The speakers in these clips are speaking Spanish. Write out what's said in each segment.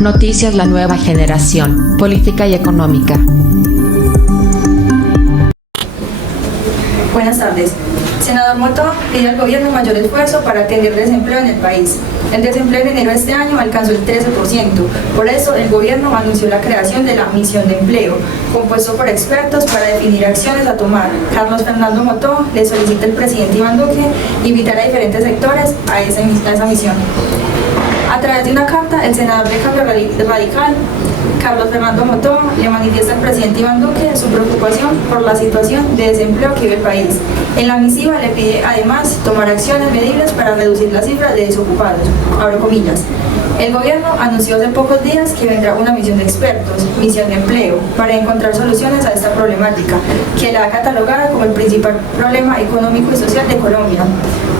Noticias La Nueva Generación, Política y Económica. Buenas tardes. Senador Motó pide al gobierno mayor esfuerzo para atender el desempleo en el país. El desempleo en enero de este año alcanzó el 13%. Por eso, el gobierno anunció la creación de la Misión de Empleo, compuesto por expertos para definir acciones a tomar. Carlos Fernando Motó le solicita al presidente Iván Duque invitar a diferentes sectores a esa misión. A través de una carta, el senador de Cambio Radical, Carlos Fernando Motó, le manifiesta al presidente Iván Duque su preocupación por la situación de desempleo que vive el país. En la misiva le pide además tomar acciones medibles para reducir la cifra de desocupados. Abro comillas. El gobierno anunció hace pocos días que vendrá una misión de expertos, misión de empleo, para encontrar soluciones a esta problemática, que la ha catalogado como el principal problema económico y social de Colombia.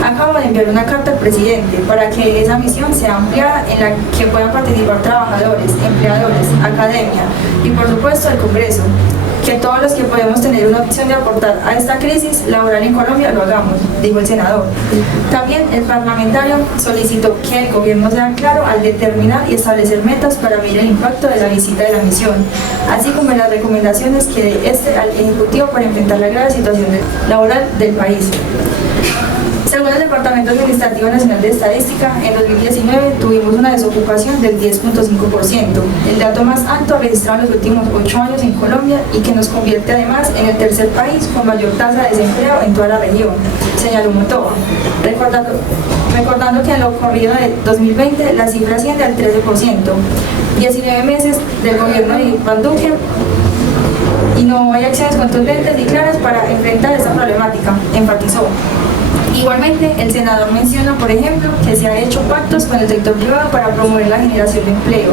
Acabo de enviar una carta al presidente para que esa misión sea ampliada, en la que puedan participar trabajadores, empleadores, academia y por supuesto el Congreso. Que todos los que podemos tener una opción de aportar a esta crisis laboral en Colombia lo hagamos, dijo el senador. También el parlamentario solicitó que el gobierno sea claro al determinar y establecer metas para medir el impacto de la visita de la misión, así como las recomendaciones que dé al Ejecutivo para enfrentar la grave situación laboral del país. Según el Departamento Administrativo Nacional de Estadística, en 2019 tuvimos una desocupación del 10.5%, el dato más alto registrado en los últimos 8 años en Colombia y que nos convierte además en el tercer país con mayor tasa de desempleo en toda la región, señaló Motó, recordando que en lo corrido de 2020 la cifra asciende al 13%, 19 meses del gobierno de Iván Duque y no hay acciones contundentes y claras para enfrentar esta problemática, enfatizó. Igualmente, el senador menciona, por ejemplo, que se han hecho pactos con el sector privado para promover la generación de empleo.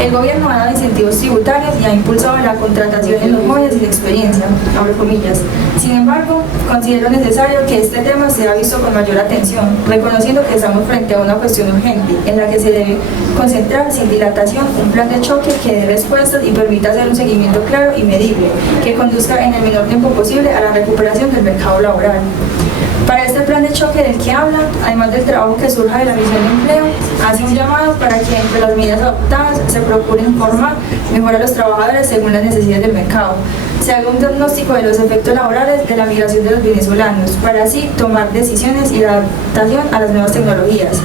El gobierno ha dado incentivos tributarios y ha impulsado la contratación de los jóvenes sin experiencia, abro comillas. Sin embargo, considero necesario que este tema sea visto con mayor atención, reconociendo que estamos frente a una cuestión urgente, en la que se debe concentrar sin dilatación un plan de choque que dé respuestas y permita hacer un seguimiento claro y medible, que conduzca en el menor tiempo posible a la recuperación del mercado laboral. Para este plan de choque del que habla, además del trabajo que surja de la misión de empleo, hace un llamado para que entre las medidas adoptadas se procure informar mejor a los trabajadores según las necesidades del mercado. Se haga un diagnóstico de los efectos laborales de la migración de los venezolanos, para así tomar decisiones y la adaptación a las nuevas tecnologías.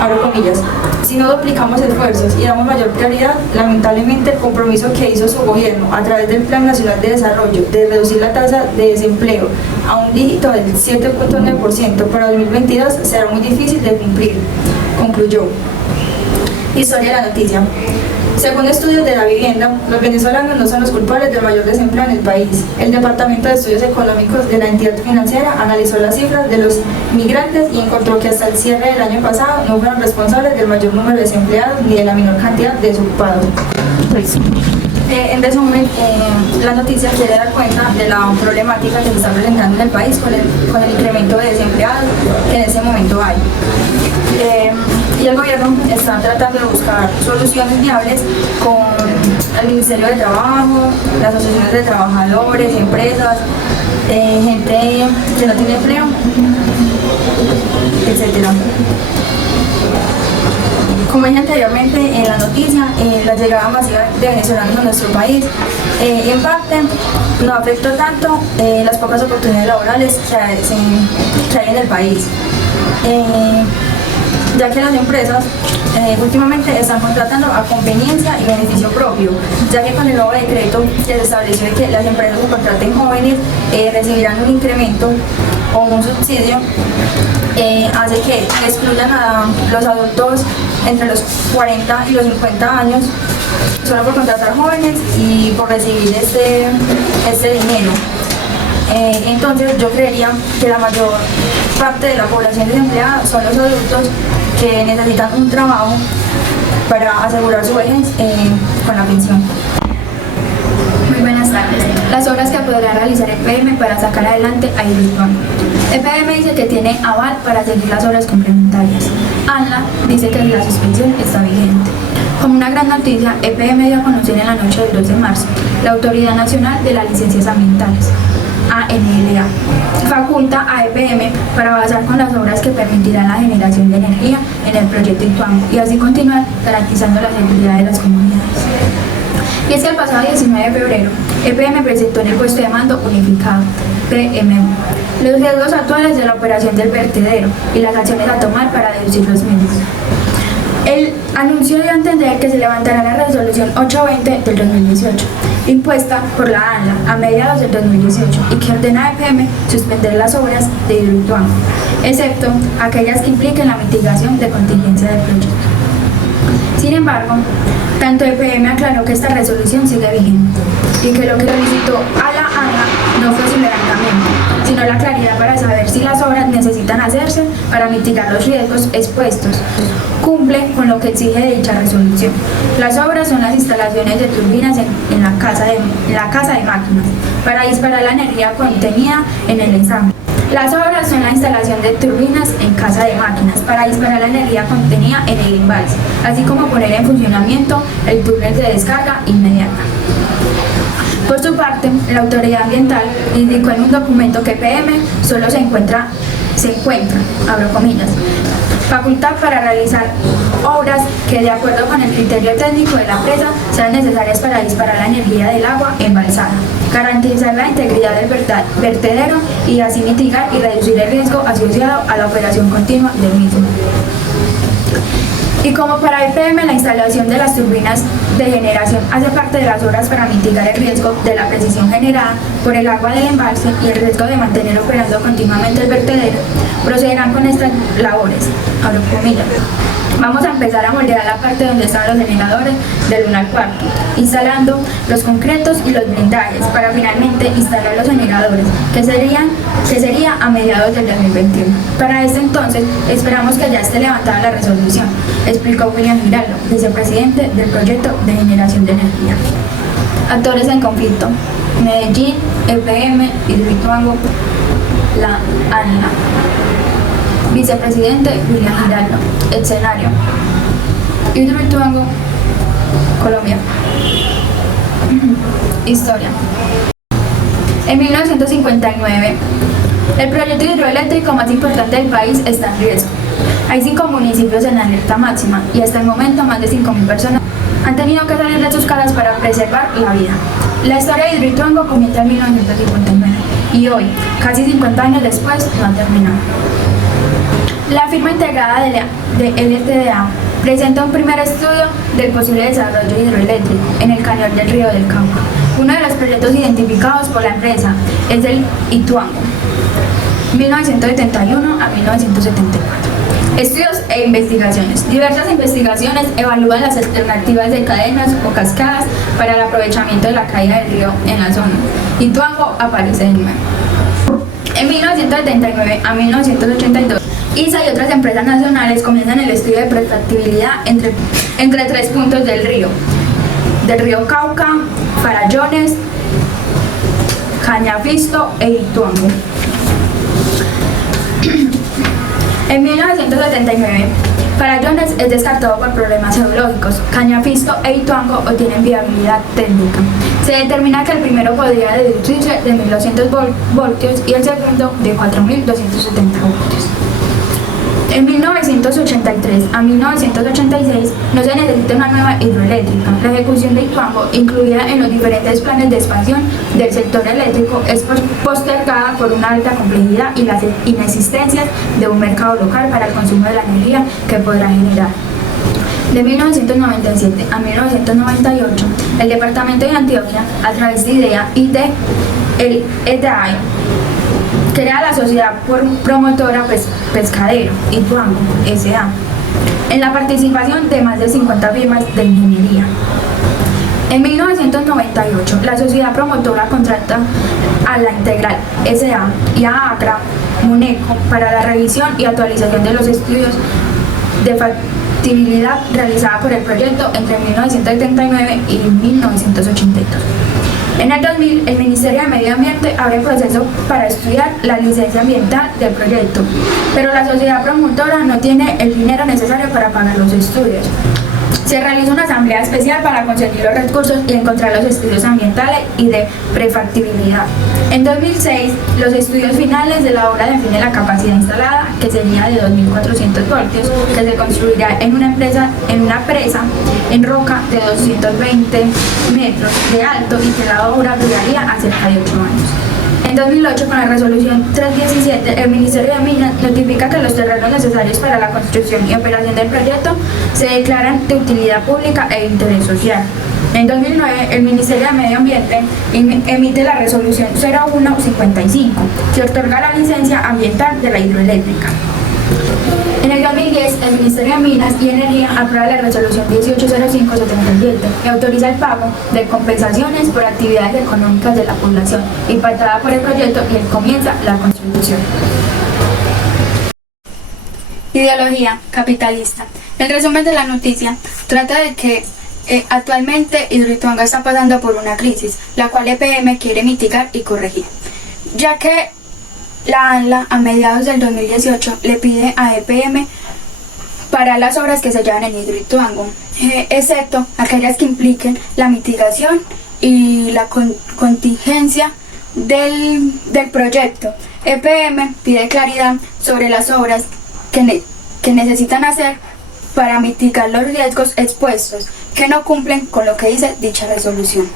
Abro comillas. Si no duplicamos esfuerzos y damos mayor prioridad, lamentablemente el compromiso que hizo su gobierno a través del Plan Nacional de Desarrollo de reducir la tasa de desempleo a un dígito del 7.9% para 2022 será muy difícil de cumplir, concluyó. Historia de la noticia. Según estudios de la vivienda, los venezolanos no son los culpables del mayor desempleo en el país. El Departamento de Estudios Económicos de la entidad financiera analizó las cifras de los migrantes y encontró que hasta el cierre del año pasado no fueron responsables del mayor número de desempleados ni de la menor cantidad de desocupados. En resumen, la noticia quiere dar cuenta de la problemática que se está presentando en el país con el incremento de desempleados que en ese momento hay. Y el gobierno está tratando de buscar soluciones viables con el Ministerio de Trabajo, las asociaciones de trabajadores, empresas, gente que no tiene empleo, etc. Como dije anteriormente en la noticia, la llegada masiva de venezolanos a nuestro país en parte no afectó tanto las pocas oportunidades laborales que hay en el país, ya que las empresas últimamente están contratando a conveniencia y beneficio propio, ya que con el nuevo decreto que se estableció de que las empresas que contraten jóvenes recibirán un incremento o un subsidio, hace que excluyan a los adultos entre los 40 y los 50 años solo por contratar jóvenes y por recibir este dinero. Entonces yo creería que la mayor parte de la población desempleada son los adultos que necesitan un trabajo para asegurar su vejez con la pensión. Muy buenas tardes. Las obras que podrá realizar EPM para sacar adelante a Ilusban. EPM dice que tiene aval para seguir las obras complementarias. ANLA dice que la suspensión está vigente. Como una gran noticia, EPM dio a conocer en la noche del 2 de marzo la Autoridad Nacional de las Licencias Ambientales. ANLA. Faculta a EPM para avanzar con las obras que permitirán la generación de energía en el proyecto Ituango y así continuar garantizando la seguridad de las comunidades. Y es que el pasado 19 de febrero, EPM presentó en el puesto de mando unificado, PMU, los riesgos actuales de la operación del vertedero y las acciones a tomar para reducir los mismos. El anuncio dio a entender que se levantará la resolución 820 del 2018, impuesta por la ANLA a mediados del 2018 y que ordena a EPM suspender las obras de Hidroituango, excepto aquellas que impliquen la mitigación de contingencia del proyecto. Sin embargo, tanto EPM aclaró que esta resolución sigue vigente y que lo que solicitó a la ANLA no fue su levantamiento, sino la claridad para saber si las obras necesitan hacerse para mitigar los riesgos expuestos. Cumple con lo que exige dicha resolución. Las obras son las instalaciones de turbinas en la casa de máquinas para disparar la energía contenida en el ensamble. Las obras son la instalación de turbinas en casa de máquinas para disparar la energía contenida en el embalse, así como poner en funcionamiento el túnel de descarga inmediata. Por su parte, la autoridad ambiental indicó en un documento que EPM solo se encuentra, abro comillas, facultad para realizar obras que de acuerdo con el criterio técnico de la presa sean necesarias para disparar la energía del agua embalsada, garantizar la integridad del vertedero y así mitigar y reducir el riesgo asociado a la operación continua del mismo. Y como para EPM la instalación de las turbinas de generación hace parte de las obras para mitigar el riesgo de la precisión generada por el agua del embalse y el riesgo de mantener operando continuamente el vertedero, procederán con estas labores. Abro comillas. Vamos a empezar a moldear la parte donde están los generadores del 1 al 4, instalando los concretos y los blindajes para finalmente instalar los generadores, que sería a mediados del 2021. Para este entonces, esperamos que ya esté levantada la resolución, explicó William Giraldo, vicepresidente del proyecto de generación de energía. Actores en conflicto: Medellín, EPM, Hidroituango, la ANLA. Vicepresidente William Giraldo. Escenario: Hidroituango, Colombia. Historia. En 1959, el proyecto hidroeléctrico más importante del país está en riesgo. Hay 5 municipios en alerta máxima y hasta el momento más de 5.000 personas han tenido que salir de sus casas para preservar la vida. La historia de Hidroituango comienza en 1959 y hoy, casi 50 años después, no ha terminado. La firma integrada de LTDA presenta un primer estudio del posible desarrollo hidroeléctrico en el cañón del río del Cauca. Uno de los proyectos identificados por la empresa es el Ituango, 1971 a 1974. Estudios e investigaciones. Diversas investigaciones evalúan las alternativas de cadenas o cascadas para el aprovechamiento de la caída del río en la zona. Ituango aparece de nuevo. En 1979 a 1982, ISA y otras empresas nacionales comienzan el estudio de prefactibilidad entre 3 puntos del río Cauca, Farallones, Cañafisto e Ituango. En 1979, Farallones es descartado por problemas geológicos. Cañafisto e Ituango obtienen viabilidad técnica. Se determina que el primero podría deducirse de 1.200 voltios y el segundo de 4.270 voltios. En 1983 a 1986 no se necesita una nueva hidroeléctrica. La ejecución de Ituango, incluida en los diferentes planes de expansión del sector eléctrico, es postergada por una alta complejidad y las inexistencias de un mercado local para el consumo de la energía que podrá generar. De 1997 a 1998, el departamento de Antioquia, a través de IDEA y de el EDAI, crea la sociedad promotora Pescadero Ituango S.A. en la participación de más de 50 firmas de ingeniería. En 1998, la sociedad promotora contrata a la Integral S.A. y a ACRA Muneco para la revisión y actualización de los estudios de factibilidad realizada por el proyecto entre 1979 y 1982. En el 2000, el Ministerio de Medio Ambiente abre el proceso para estudiar la licencia ambiental del proyecto, pero la sociedad promotora no tiene el dinero necesario para pagar los estudios. Se realiza una asamblea especial para conseguir los recursos y encontrar los estudios ambientales y de prefactibilidad. En 2006, los estudios finales de la obra definen la capacidad instalada, que sería de 2.400 voltios, que se construirá en una presa en roca de 220 metros de alto y que la obra duraría a cerca de 8 años. En 2008, con la resolución 317, el Ministerio de Minas notifica que los terrenos necesarios para la construcción y operación del proyecto se declaran de utilidad pública e interés social. En 2009, el Ministerio de Medio Ambiente emite la resolución 0155, que otorga la licencia ambiental de la hidroeléctrica. En el 2010, el Ministerio de Minas y Energía aprueba la resolución 180577 y autoriza el pago de compensaciones por actividades económicas de la población impactada por el proyecto y comienza la construcción. Ideología capitalista. El resumen de la noticia trata de que actualmente Hidroituango está pasando por una crisis, la cual EPM quiere mitigar y corregir, ya que la ANLA a mediados del 2018 le pide a EPM para las obras que se llevan en Hidroituango, excepto aquellas que impliquen la mitigación y la contingencia del proyecto. EPM pide claridad sobre las obras que necesitan hacer para mitigar los riesgos expuestos que no cumplen con lo que dice dicha resolución.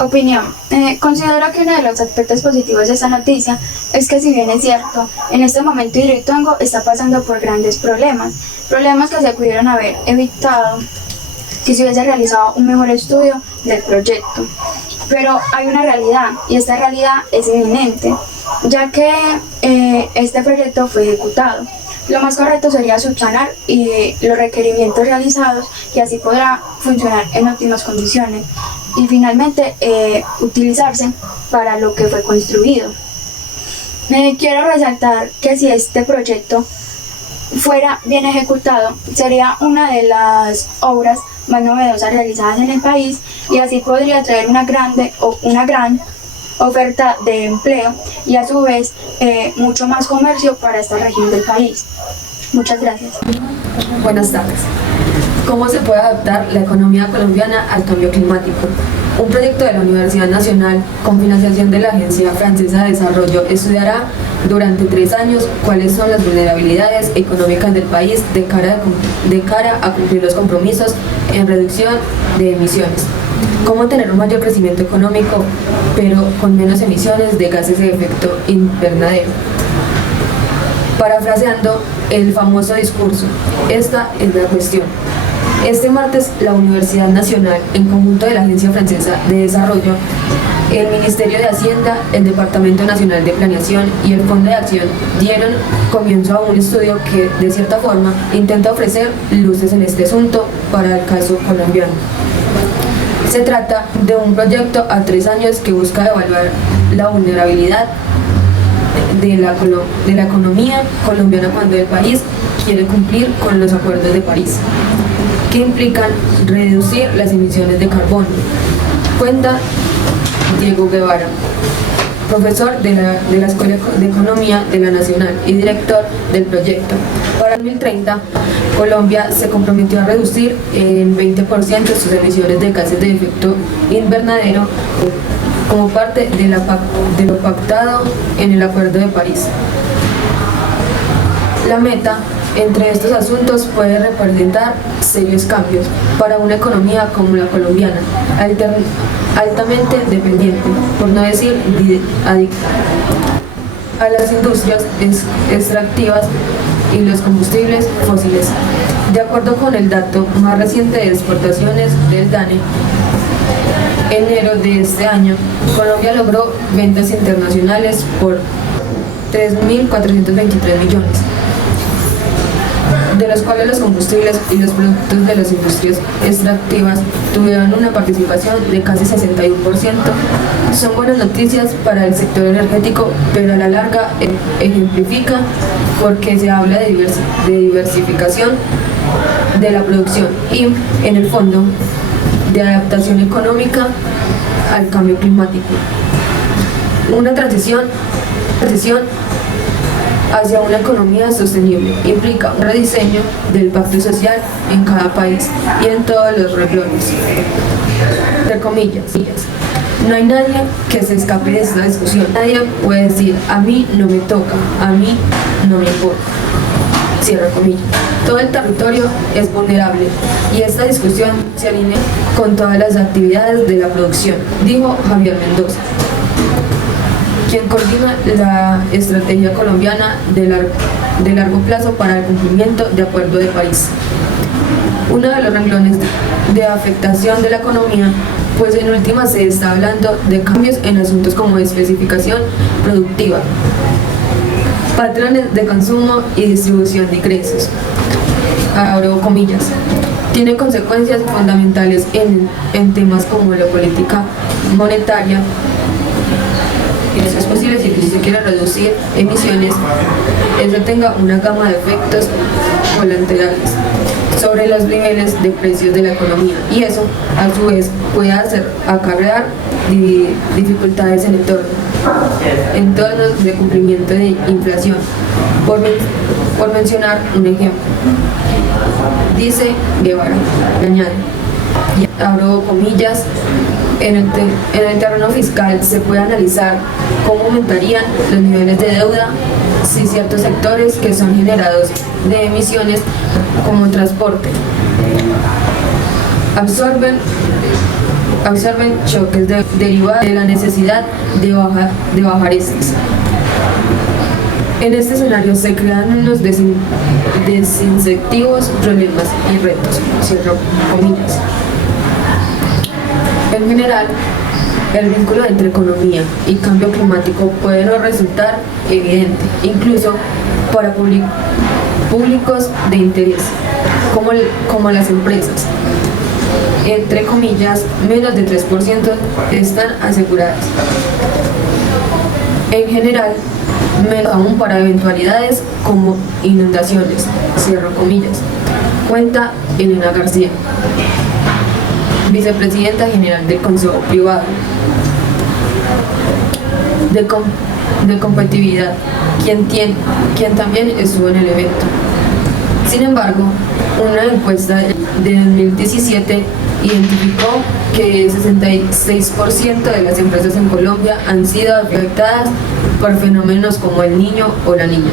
Opinión. Considero que uno de los aspectos positivos de esta noticia es que, si bien es cierto, en este momento Hidroituango está pasando por grandes problemas que se pudieron haber evitado si se hubiese realizado un mejor estudio del proyecto. Pero hay una realidad, y esta realidad es inminente, ya que este proyecto fue ejecutado. Lo más correcto sería subsanar los requerimientos realizados, y así podrá funcionar en óptimas condiciones y finalmente utilizarse para lo que fue construido. Quiero resaltar que si este proyecto fuera bien ejecutado, sería una de las obras más novedosas realizadas en el país, y así podría traer una gran oferta de empleo y a su vez mucho más comercio para esta región del país. Muchas gracias. Buenas tardes. ¿Cómo se puede adaptar la economía colombiana al cambio climático? Un proyecto de la Universidad Nacional, con financiación de la Agencia Francesa de Desarrollo, estudiará durante 3 años cuáles son las vulnerabilidades económicas del país de cara a cumplir los compromisos en reducción de emisiones. Cómo tener un mayor crecimiento económico, pero con menos emisiones de gases de efecto invernadero. Parafraseando el famoso discurso, esta es la cuestión. Este martes, la Universidad Nacional, en conjunto de la Agencia Francesa de Desarrollo, el Ministerio de Hacienda, el Departamento Nacional de Planeación y el Fondo de Acción dieron comienzo a un estudio que, de cierta forma, intenta ofrecer luces en este asunto para el caso colombiano. Se trata de un proyecto a 3 años que busca evaluar la vulnerabilidad de la economía colombiana cuando el país quiere cumplir con los acuerdos de París, que implican reducir las emisiones de carbono. Cuenta Diego Guevara, profesor de la Escuela de Economía de la Nacional y director del proyecto. Para 2030, Colombia se comprometió a reducir en 20% sus emisiones de gases de efecto invernadero como parte de lo pactado en el Acuerdo de París. La meta entre estos asuntos puede representar serios cambios para una economía como la colombiana, altamente dependiente, por no decir adicta, a las industrias extractivas y los combustibles fósiles. De acuerdo con el dato más reciente de exportaciones del DANE, enero de este año, Colombia logró ventas internacionales por 3.423 millones, de los cuales los combustibles y los productos de las industrias extractivas tuvieron una participación de casi 61%. Son buenas noticias para el sector energético, pero a la larga ejemplifica porque se habla de diversificación de la producción y, en el fondo, de adaptación económica al cambio climático. Una transición hacia una economía sostenible. Implica un rediseño del pacto social en cada país y en todos los renglones. Entre comillas, no hay nadie que se escape de esta discusión. Nadie puede decir, a mí no me toca, a mí no me importa. Cierra comillas. Todo el territorio es vulnerable y esta discusión se alinea con todas las actividades de la producción, dijo Javier Mendoza, quien coordina la estrategia colombiana de largo plazo para el cumplimiento de acuerdo de país. Uno de los renglones de afectación de la economía, pues en última se está hablando de cambios en asuntos como especificación productiva, patrones de consumo y distribución de ingresos. Abro comillas. Tiene consecuencias fundamentales en temas como la política monetaria. Eso es posible si se quiere reducir emisiones, eso tenga una gama de efectos colaterales sobre los niveles de precios de la economía y eso a su vez puede acarrear dificultades en entornos de cumplimiento de inflación, por mencionar un ejemplo. Dice Guevara, añade, y abro comillas, en el terreno fiscal se puede analizar cómo aumentarían los niveles de deuda si ciertos sectores que son generados de emisiones como transporte absorben choques derivados de la necesidad de bajar estos. En este escenario se crean unos desincentivos, problemas y retos, cierro comillas. En general, el vínculo entre economía y cambio climático puede no resultar evidente, incluso para públicos de interés, como las empresas. Entre comillas, menos de 3% están aseguradas. En general, menos aún para eventualidades como inundaciones, cierro comillas, cuenta Elena García, vicepresidenta general del Consejo Privado de Competitividad, quien también estuvo en el evento. Sin embargo, una encuesta de 2017 identificó que el 66% de las empresas en Colombia han sido afectadas por fenómenos como el niño o la niña.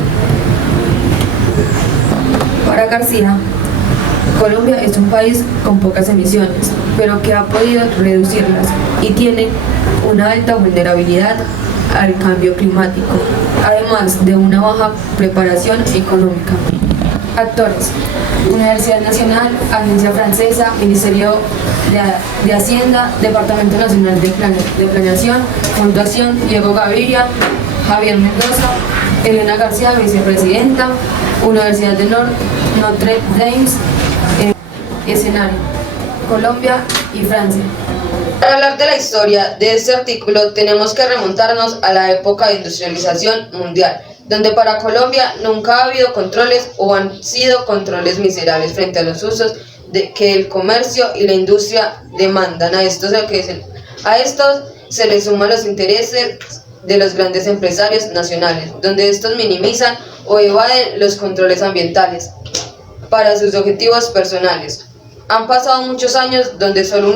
Para García, Colombia es un país con pocas emisiones, pero que ha podido reducirlas y tiene una alta vulnerabilidad al cambio climático, además de una baja preparación económica. Actores: Universidad Nacional, Agencia Francesa, Ministerio de Hacienda, Departamento Nacional de Planeación, Fundación Diego Gaviria, Javier Mendoza, Elena García, vicepresidenta, Universidad de Notre Dame. Escenario: Colombia y Francia. Para hablar de la historia de este artículo tenemos que remontarnos a la época de industrialización mundial, donde para Colombia nunca ha habido controles o han sido controles miserables frente a los usos que el comercio y la industria demandan. A estos se les suman los intereses de los grandes empresarios nacionales, donde estos minimizan o evaden los controles ambientales para sus objetivos personales. Han pasado muchos años donde solo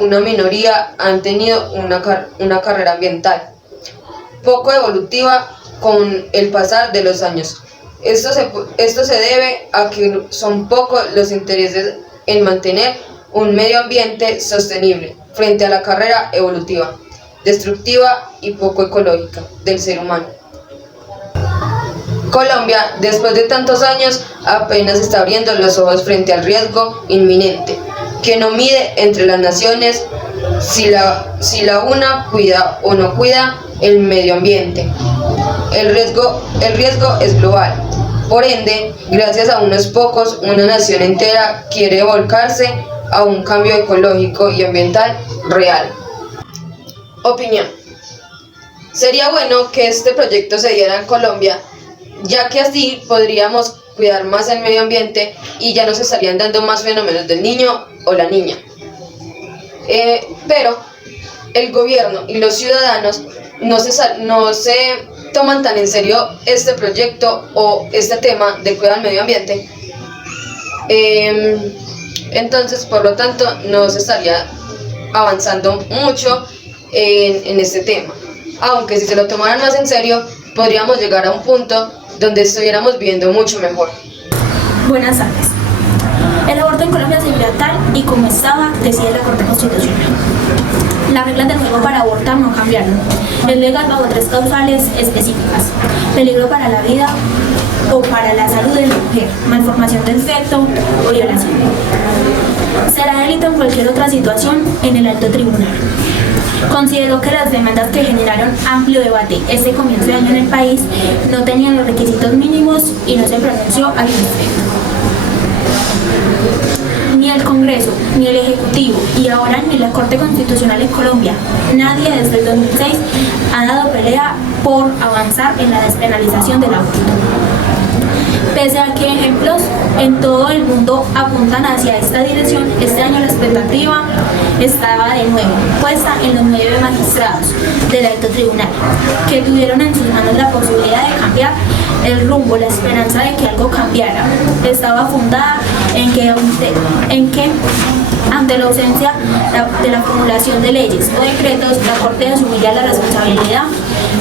una minoría han tenido una carrera ambiental poco evolutiva con el pasar de los años. Esto se debe a que son pocos los intereses en mantener un medio ambiente sostenible frente a la carrera evolutiva, destructiva y poco ecológica del ser humano. Colombia, después de tantos años, apenas está abriendo los ojos frente al riesgo inminente, que no mide entre las naciones si la una cuida o no cuida el medio ambiente. El riesgo es global. Por ende, gracias a unos pocos, una nación entera quiere volcarse a un cambio ecológico y ambiental real. Opinión: sería bueno que este proyecto se diera en Colombia, ya que así podríamos cuidar más el medio ambiente y ya no se estarían dando más fenómenos del niño o la niña. Pero el gobierno y los ciudadanos no se toman tan en serio este proyecto o este tema de cuidado del medio ambiente. Entonces, por lo tanto, no se estaría avanzando mucho en este tema. Aunque si se lo tomaran más en serio, podríamos llegar a un punto donde estuviéramos viviendo mucho mejor. Buenas tardes. El aborto en Colombia seguirá tal y como estaba, decide la Corte Constitucional. Las reglas del juego para abortar no cambiaron. Es legal bajo 3 causales específicas: peligro para la vida o para la salud de la mujer, malformación del feto o violación. Será delito en cualquier otra situación en el alto tribunal. Consideró que las demandas que generaron amplio debate este comienzo de año en el país no tenían los requisitos mínimos y no se pronunció al respecto. Ni el Congreso, ni el Ejecutivo y ahora ni la Corte Constitucional en Colombia, nadie desde el 2006 ha dado pelea por avanzar en la despenalización del aborto. Pese a que ejemplos en todo el mundo apuntan hacia esta dirección, este año la expectativa estaba de nuevo puesta en los 9 magistrados del alto tribunal, que tuvieron en sus manos la posibilidad de cambiar el rumbo. La esperanza de que algo cambiara estaba fundada en que ante la ausencia de la formulación de leyes o decretos, la Corte asumiría la responsabilidad,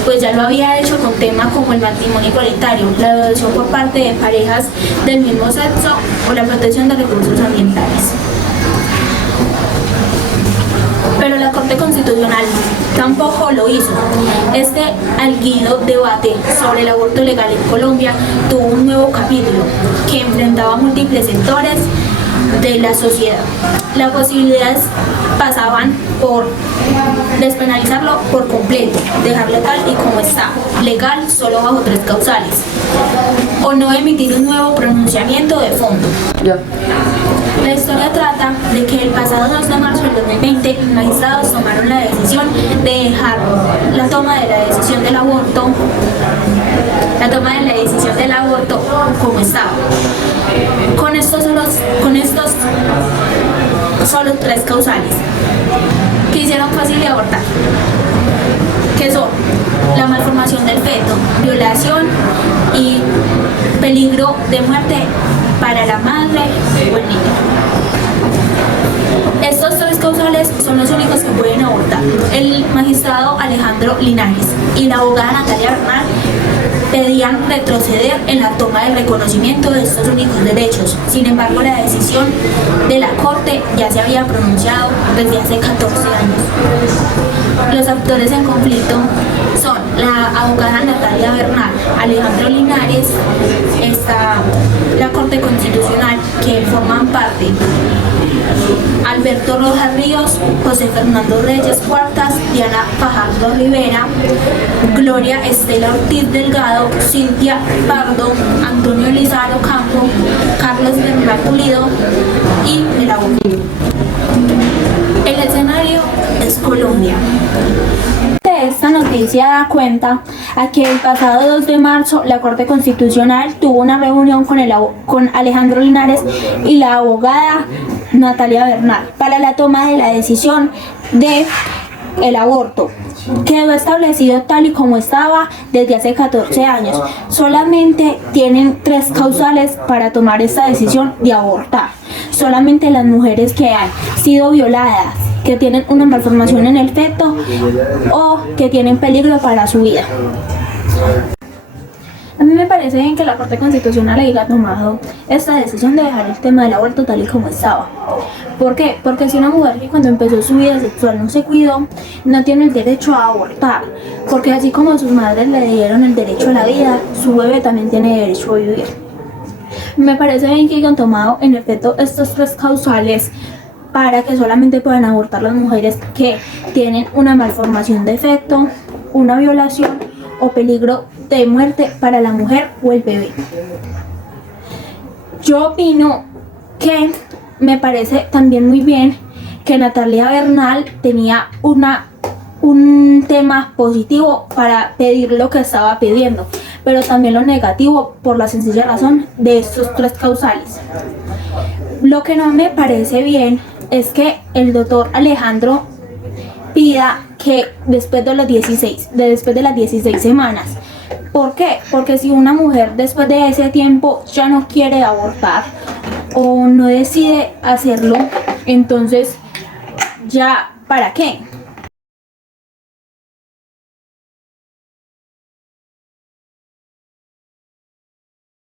pues ya lo había hecho con temas como el matrimonio igualitario, la adopción por parte de parejas del mismo sexo o la protección de recursos ambientales. Pero la Corte Constitucional tampoco lo hizo. Este álgido debate sobre el aborto legal en Colombia tuvo un nuevo capítulo que enfrentaba a múltiples sectores de la sociedad. Las posibilidades pasaban por despenalizarlo por completo, dejarlo tal y como está, legal solo bajo 3 causales, o no emitir un nuevo pronunciamiento de fondo. La historia trata de que el pasado 2 de marzo del 2020 los magistrados tomaron la decisión de dejar la toma de la decisión del aborto como estaba, con estos solo 3 causales que hicieron fácil de abortar, que son la malformación del feto, violación y peligro de muerte para la madre o el niño. Estos 3 causales son los únicos que pueden abortar. El magistrado Alejandro Linares y la abogada Natalia Bernal pedían retroceder en la toma del reconocimiento de estos únicos derechos. Sin embargo, la decisión de la Corte ya se había pronunciado desde hace 14 años. Los actores en conflicto son la abogada Natalia Bernal, Alejandro Linares, está la Corte Constitucional, que forman parte Alberto Rojas Ríos, José Fernando Reyes Cuartas, Diana Fajardo Rivera, Gloria Estela Ortiz Delgado, Cintia Pardo, Antonio Lizaro Campo, Carlos Bernal Pulido y el abogado. El escenario es Colombia. Esta noticia da cuenta a que el pasado 2 de marzo la Corte Constitucional tuvo una reunión con Alejandro Linares y la abogada Natalia Bernal para la toma de la decisión de el aborto. Quedó establecido tal y como estaba desde hace 14 años. Solamente tienen 3 causales para tomar esta decisión de abortar. Solamente las mujeres que han sido violadas, que tienen una malformación en el feto o que tienen peligro para su vida. A mí me parece bien que la Corte Constitucional haya tomado esta decisión de dejar el tema del aborto tal y como estaba. ¿Por qué? Porque si una mujer que cuando empezó su vida sexual no se cuidó, no tiene el derecho a abortar. Porque así como sus madres le dieron el derecho a la vida, su bebé también tiene derecho a vivir. Me parece bien que hayan tomado en efecto estos 3 causales para que solamente puedan abortar las mujeres que tienen una malformación de feto, una violación o peligro de muerte para la mujer o el bebé. Yo opino que me parece también muy bien que Natalia Bernal tenía un tema positivo para pedir lo que estaba pidiendo, pero también lo negativo por la sencilla razón de estos 3 causales. Lo que no me parece bien es que el doctor Alejandro pida que después de las 16 semanas ¿Por qué? Porque si una mujer después de ese tiempo ya no quiere abortar o no decide hacerlo, entonces ya, ¿para qué?